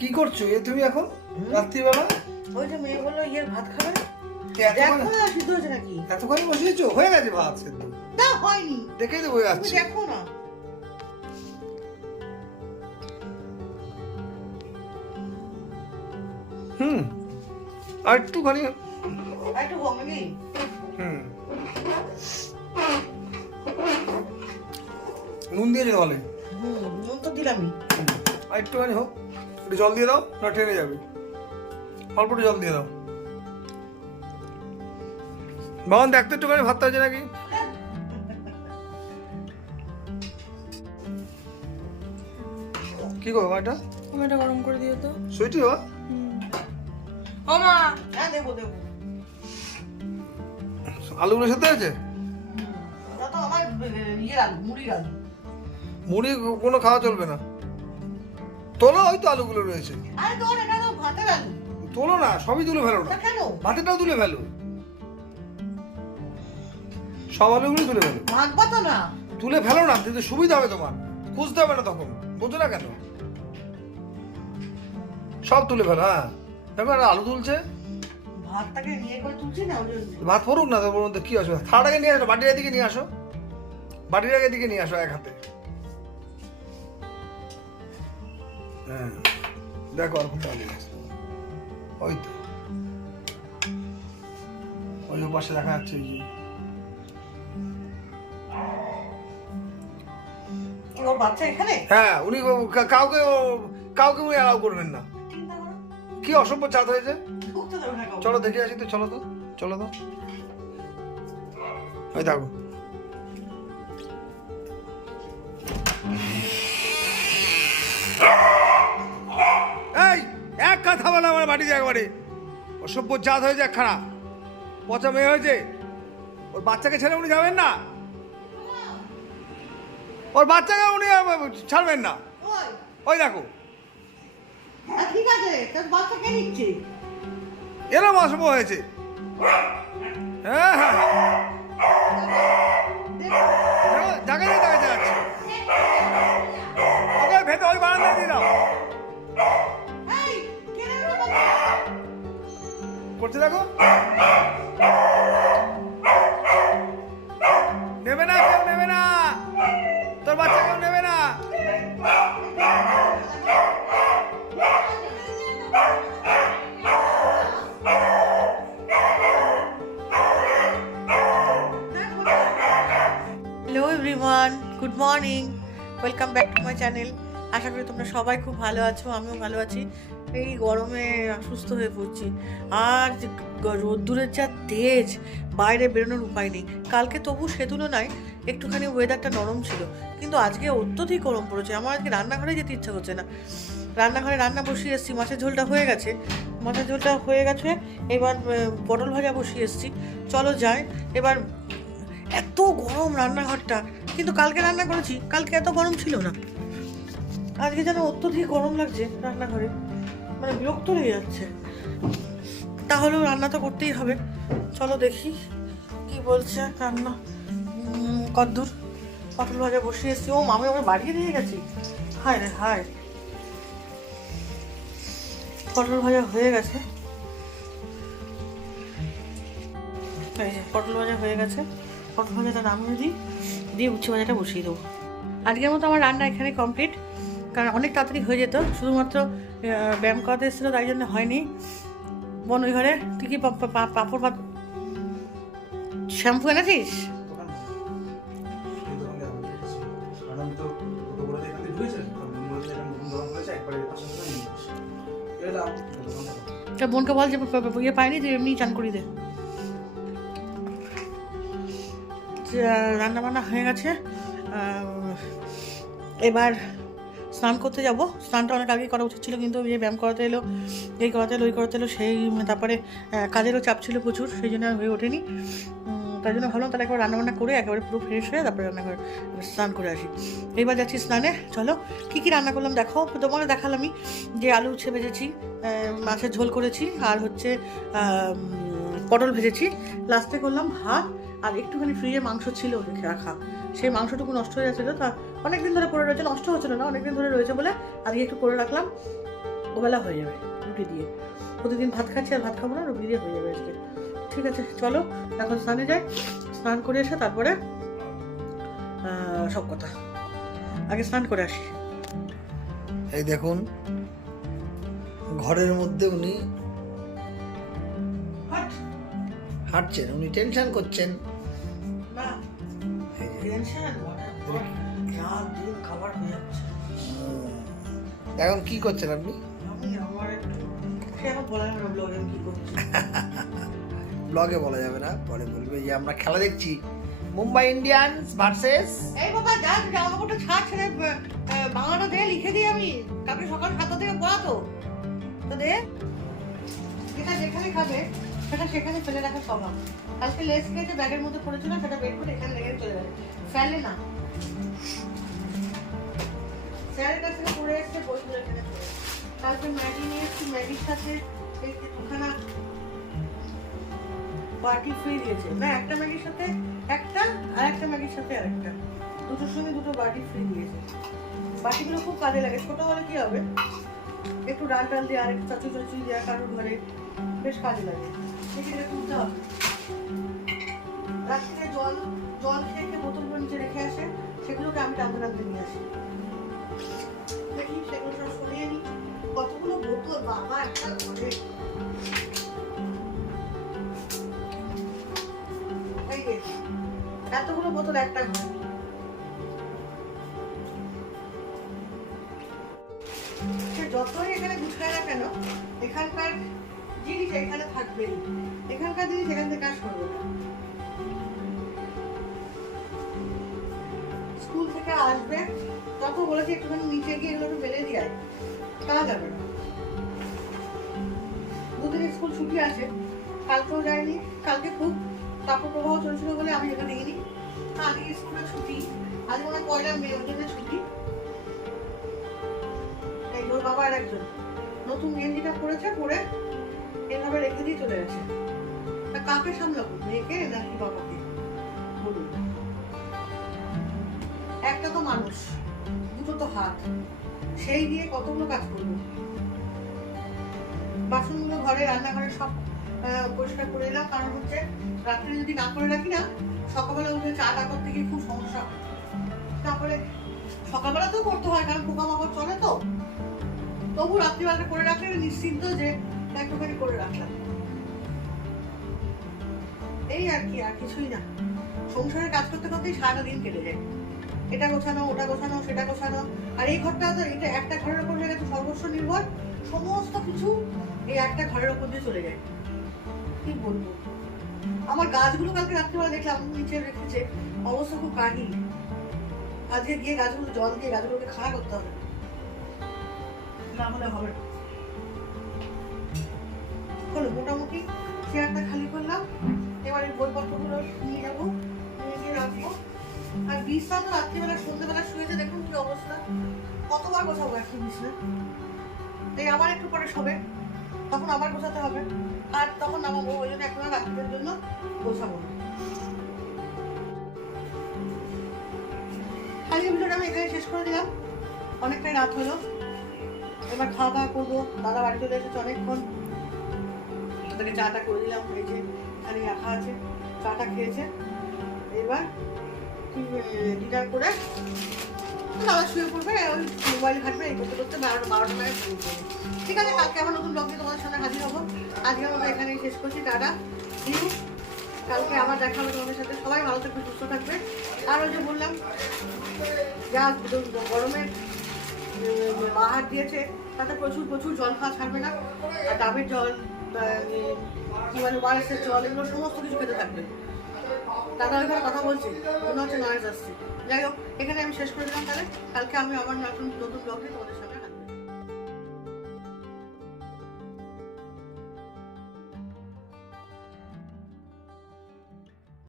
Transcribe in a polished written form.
কি করছো এ তুমি এখন রাত্রিবেলা? ওই যে মেয়ে বললো ইয়ের ভাত খাবে। এতক্ষণ দেখো না সিদ্ধ হয়েছে নাকি? এতক্ষণ বসিয়েছো? হয়ে গেছে ভাত সেদ্ধ। না হয়নি, দেখেই তো বোঝা তুমি যাচ্ছে। দেখো না। আর একটুখানি আর একটু হোক নাকি? নুন দিয়ে দেওয়া হলে নুন তো দিলামই। আর একটুখানি হোক। একটু জল দিয়ে দাও, না টেনে যাবে। অল্প একটু জল দিয়ে দাও। বাবান দেখতে একটুখানি ভাতটা হয়েছে নাকি। কি করবো এটা? এটা গরম করে দিও তো। সুইটি বাবা ও মা, হ্যাঁ দেবো দেবো। আলুগুলো সাথে হয়েছে? ওটা তো আমার ইয়ের আলু, মুড়ির আলু। মুড়ি কোনো খাওয়া চলবে না। তোলো, ওই তো আলুগুলো রয়েছে। আরে তোর এটা তো ভাতের আলু। তোলো না, সবই তুলে ফেলো না। তা কেন? ভাতেরটাও তুলে ফেলো। সব আলুগুলো তুলে ফেলো। মাখবা তো না। তুলে ফেলো না, কিন্তু সুবিধা হবে তোমার। খুঁজতে হবে না তখন। বুঝো না কেন? সব তুলে ফেলো। হ্যাঁ দেখো একটা আলু তুলছে। ভাতটাকে নিয়ে করে তুলছি না ওই জন্য। ভাত পড়ুক না, তোর মধ্যে কি আসবে? থালাটাকে নিয়ে আসো, বাটির দিকে নিয়ে আসো। বাটির আগে দিকে নিয়ে আসো এক হাতে। হ্যাঁ দেখো আর কোথাও আলু আছে। ওই তো ওই পাশে দেখা যাচ্ছে। ওই যে কি ওর বাচ্চা এখানে? হ্যাঁ, উনি কাউকে কাউকে উনি অ্যালাউ করবেন না। চিন্তা করো। কি অসভ্য চাঁদ হয়েছে। ঢুকতে দেবে না কাউকে। চলো দেখে আসি তো, চলো তো, চলো তো। ওই দেখো এই এক কথা বলো আমার বাড়িতে একবারে। অসভ্য জাত হয়েছে একখানা, পচা মেয়ে হয়েছে। ওর বাচ্চাকে ছেড়ে উনি যাবেন না। ওর বাচ্চাকে উনি ছাড়বেন না। ওই, ওই দেখো ঠিক আছে, তোর বাচ্চা কে নিচ্ছে? এরম অসভ্য হয়েছে। হ্যাঁ হ্যাঁ দেখো। জায়গায় দেখা যাচ্ছে। ওকে ভেতর ওই বারান্দা দিয়ে দাও। এই, কে নেবে বাচ্চা? করছে দেখো। নেবে না, কেউ নেবে না। তোর বাচ্চা কেউ নেবে না। Hello everyone, good morning, welcome back to my channel. আশা করি তোমরা সবাই খুব ভালো আছো, আমিও ভালো আছি। এই গরমে অসুস্থ হয়ে পড়ছি। আর যে রোদ্দুরের যা তেজ, বাইরে বেরোনোর উপায় নেই। কালকে তবু সে তুলনায় একটুখানি ওয়েদারটা নরম ছিল, কিন্তু আজকে অত্যধিক গরম পড়েছে। আমার আজকে রান্নাঘরে যেতে ইচ্ছা করছে না। রান্নাঘরে রান্না বসিয়ে এসেছি, মাছের ঝোলটা হয়ে গেছে। এবার পটল ভাজা বসিয়ে এসেছি। চলো যাই এবার। এত গরম রান্নাঘরটা, কিন্তু কালকে রান্না করেছি, কালকে এত গরম ছিল না। আজকে যেন অত্যধিক গরম লাগছে রান্নাঘরে, মানে বিরক্ত হয়ে যাচ্ছে। তাহলেও রান্না তো করতেই হবে। চলো দেখি কি বলছে রান্না। কদ্দূর পটল ভাজা বসিয়ে এসেছি। ও মামি আমার বাড়িয়ে দিয়ে গেছি। হায় রে হায়। পটল ভাজা হয়ে গেছে। এই যে পটল ভাজা হয়ে গেছে। পটল ভাজাটা নামিয়ে দিয়ে উচ্ছে ভাজাটা বসিয়ে দেবো। আজকের মতো আমার রান্না এখানে কমপ্লিট, কারণ অনেক তাড়াতাড়ি হয়ে যেত। শুধুমাত্র ব্যায়াম করাতে এসেছিলো, তাই জন্য হয়নি। বোন ওই ঘরে তুই কি পাঁপড় শ্যাম্পু এনেছিস? বোনকে বল যে ইয়ে পাইনি, যে এমনি চান করি দে। রান্না বান্না হয়ে গেছে। এবার স্নান করতে যাব। স্নানটা অনেক আগেই করা উচিত ছিল, কিন্তু এই ব্যায়াম করাতে এলো, এই করাতে এলো, ওই করাতে এলো, সেই তারপরে কাজেরও চাপ ছিল প্রচুর, সেই জন্য আর হয়ে ওঠেনি। তাই জন্য ভাবলাম তাহলে একবার রান্নাবান্না করে একেবারে পুরো ফ্রেশ হয়ে তারপরে রান্নাঘর স্নান করে আসি। এইবার যাচ্ছি স্নানে। চলো কী কী রান্না করলাম দেখো। তোমাকে দেখালামই যে আলু উচ্ছে ভেজেছি, মাছের ঝোল করেছি, আর হচ্ছে পটল ভেজেছি। লাস্টে করলাম ভাত, আর একটুখানি ফ্রিজে মাংস ছিল রাখা, সেই মাংসটুকু নষ্ট হয়ে যাচ্ছিলো। তা অনেকদিন ধরে পড়ে রয়েছে, নষ্ট হচ্ছিলো না, অনেকদিন ধরে রয়েছে বলে আজকে একটু করে রাখলাম। ওবেলা হয়ে যাবে রুটি দিয়ে। প্রতিদিন ভাত খাচ্ছি আর ভাত খাবো না, রুটি দিয়ে হয়ে যাবে আজকে। ঠিক আছে চলো এখন স্নানে যাই, স্নান করে এসে তারপরে সব কথা। আগে স্নান করে আসি। এই দেখুন ঘরের মধ্যে উনি হট হাঁটছেন, উনি টেনশন করছেন। না এই যে, টেনশন রাত দিন খাবার হয়ে যাচ্ছে। এখন কি করছেন আপনি? আমি আমার সে এখন বলা যাবে না ব্লগে আমি কি করছি। ব্লগে বলা যাবে না, পরে বলবে যে আমরা খেলা দেখছি মুম্বাই ইন্ডিয়ান্স ভার্সেস। এই বাবা যা জামা কাপড়টা ছাড়, ছেড়ে বাংলাটা দে, লিখে দিই আমি কালকে সকাল 7টা থেকে পড়া তো দে। যেটা যেখানে খাবে সেটা সেখানে ফেলে রাখার স্বভাব। কালকে লেস খেয়েছে ব্যাগের মধ্যে পড়েছিল, সেটা বের করে এখানে রেখে চলে যাবে, ফেলে না। স্যারের কাছে পড়ে এসছে বইগুলো এখানে পড়ে। কালকে ম্যাগি নিয়ে এসছি, ম্যাগির সাথে এই যে দুখানা বাটি ফ্রি দিয়েছে না, একটা ম্যাগির সাথে একটা আর একটা ম্যাগির সাথে আরেকটা, দুটোর সঙ্গে দুটো বাটি ফ্রি দিয়েছে। বাটিগুলো খুব কাজে লাগে, ছোট হলে কি হবে একটু ডাল টাল দিয়ে আর একটু চাচু চাচু দেওয়া কারোর ঘরে বেশ কাজে লাগে। সেখানে তুলতে হবে। রাত্রে জল জল খেয়ে খেয়ে বোতল করে নিচে রেখে আসে, সেগুলোকে আমি টানতে টানতে নিয়ে আসি। দেখি সেগুলো সব সরিয়ে নিই। কতগুলো বোতল বাবা একটা ঘরে। এই যে এতগুলো বোতল একটা ঘরে। সে যতই এখানে গুছায় না কেন, এখানকার জিনিস এখানে থাকবেই। এখানকার জিনিস এখান থেকে কাজ করবে না। স্কুল থেকে আসবে তত বলেছে একটুখানি নিচে গিয়ে এগুলো একটু ফেলে দিয়ে আয়, তা যাবে না। দুদিন স্কুল ছুটি আছে, কালকেও যায়নি। কালকে খুব তাপপ্রবাহ চলছিল বলে আমি এটা দেখিনি। আজকে স্কুলে ছুটি, আজ মনে হয় 1 মে, ওই জন্য ছুটি। এই ওর বাবা আর একজন নতুন গেঞ্জিটা পরেছে, পরে এইভাবে রেখে দিয়ে চলে গেছে। তা কাকে সামলাবো, মেয়েকে নাকি বাবাকে বলুন? একটা তো মানুষ, দুটো তো হাত, সেই দিয়ে কতগুলো কাজ করবো। বাসনগুলো ঘরে রান্নাঘরে সব পরিষ্কার করে এলাম, কারণ হচ্ছে রাত্রে যদি না করে রাখি না, সকালবেলা উঠে চাটা করতে গিয়ে খুব সমস্যা হয়। তারপরে সকালবেলাতেও করতে হয়, কারণ পোকামাকড় চলে তো। তবু রাত্রিবেলাটা করে রাখলে নিশ্চিন্ত যে একটুখানি করে রাখলাম, এই আর কি, আর কিছুই না। সংসারের কাজ করতে করতেই সারাটা দিন কেটে যায়। এটা গোছানো, ওটা গোছানো, সেটা গোছানো। আর এই ঘরটা তো এটা একটা ঘরের উপর হয়ে গেছে সর্বস্ব নির্ভর, সমস্ত কিছু এই একটা ঘরের উপর দিয়ে চলে যায়। কি বলবো, আমার গাছগুলো কালকে রাত্রিবেলা দেখলাম নিচে রেখেছে, অবস্থা খুব কাহিল। আজকে গিয়ে গাছগুলো জল দিয়ে গাছগুলোকে খাড়া করতে হবে, না হলে হবে না। হলো মোটামুটি চেয়ারটা খালি করলাম, এবারে বইপত্রগুলো নিয়ে যাবো, নিয়ে গিয়ে রাখবো। আর বিছনা তো রাত্রিবেলা সন্ধ্যেবেলা শুয়েছে, দেখুন কি অবস্থা। কতবার গোছাবো একটা বিছনা, এই আবার একটু পরে শোবে, তখন আবার গোছাতে হবে, আর তখন নামাবো। ওই জন্য এখন রাত্রিদের জন্য গোছাবো না। আজকে ভিডিওটা আমি এখানে শেষ করে দিলাম, অনেকটাই রাত হলো। এবার খাওয়া দাওয়া করবো, দাদা বাড়ি চলে এসেছে অনেকক্ষণ, তাদেরকে চাটা করে দিলাম, এই যে এখানে রাখা আছে, চাটা খেয়েছে। এবার ডিনার করে আবার শুয়ে পড়বে, ওই মোবাইল ঘাটবে, এই করতে করতে 12টা নাগাদ শুয়ে পড়বে। ঠিক আছে, কালকে আবার নতুন ব্লগে তোমাদের সামনে হাজির হবো। আজকের মতো এখানেই শেষ করছি, টাটা। কালকে আবার দেখা হবে তোমাদের সাথে। সবাই ভালো থাকবে, সুস্থ থাকবে। আর ওই যে বললাম যা গরমের আহার দিয়েছে তাতে প্রচুর প্রচুর জল খাওয়া ছাড়বে না। আর ডাবের জল, কি বলে ওয়ারেসের জল, এগুলো সমস্ত কিছু খেতে থাকবে। দাদা ওইখানে কথা বলছি, মনে হচ্ছে নয়েজ আসছে। যাই হোক, এখানে আমি শেষ করে দিলাম। তাহলে কালকে আমি আবার নতুন ব্লগে তোমাদের সামনে